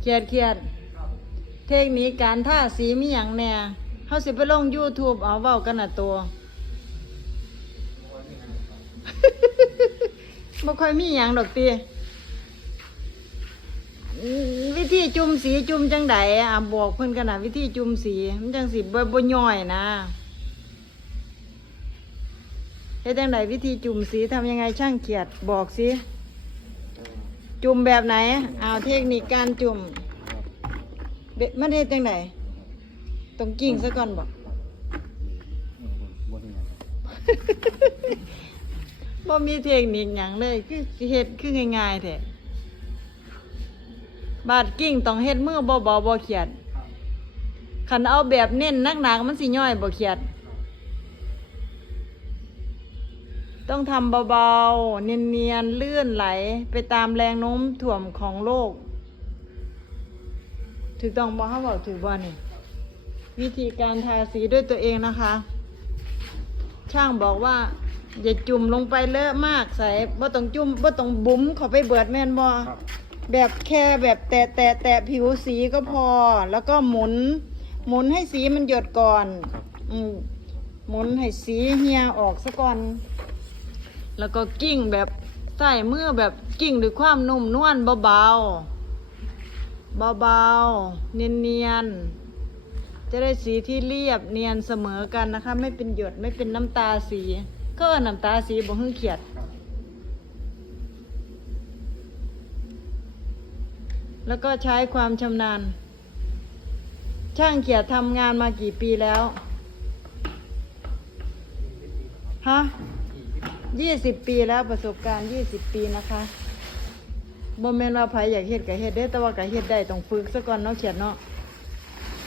เครียดเครียดเทคนิคการท่าสีมีหยังแน่เฮาสิไปลง YouTube เอาเว้ากันน่ะตัวบ่ค่อยมีหยังดอกติอืมวิธีจุ่มสีจุ่มจังไดอะบอกเพิ่นกันน่ะวิธีจุ่มสีมันจังสิบ่บ่ย่อยนะเฮ็ดจังไดวิธีจุ่มสีทำยังไงช่างเขียดบอกสิ จุ่มแบบไหนเอาเทคนิคการจุ่มเบมันเฮ็ดจังไดต้องกิ่งซะก่อนบ่บนนี้บ่มีเทคนิคหยังเลย คือเฮ็ดคือง่ายๆแท้บาดกิ่งต้องเฮ็ดมือเบาๆบ่เขียดคันเอาแบบเน้นหนักๆมันสิย่อยบ่เขียด ต้องทำเบาๆ เนียนๆ ลื่นไหลไปตามแรงโน้มถ่วงของโลกถูกต้องบ่เฮาบอกถูกบ่นี่วิธีการทาสีด้วยตัวเองนะคะ ช่างบอกว่า อย่าจุ่มลงไปเลอะมากใส่บ่ต้องจุ่มบ่ต้องบุ๋มเข้าไปเบิดแม่นบ่ครับแบบแค่แบบแตะแตะแตะผิวสีก็พอ แล้วก็หมุน หมุนให้สีมันหยดก่อน อืมหมุนให้สีเฮียออกซะก่อน แล้วก็กิ้งแบบใส่มือแบบกิ้งด้วยความนุ่มนวลเบาๆ เบาๆ เนียนๆ จะได้สีที่เรียบเนียนเสมอกันนะคะ ไม่เป็นหยดไม่เป็นน้ำตาสีก็เอน้ำตาสีบ่หึงเขียด แล้วก็ใช้ความชำนาญ ช่างเขียดทำงานมากี่ปีแล้ว ฮะ ยี่สิบปีแล้วประสบการณ์ยี่สิบปีนะคะบ่แม่นว่าไผอยากเฮ็ดก็เฮ็ดได้แต่ว่าก็เฮ็ดได้ต้องฝึกซะก่อนเนาะเขียดเนาะ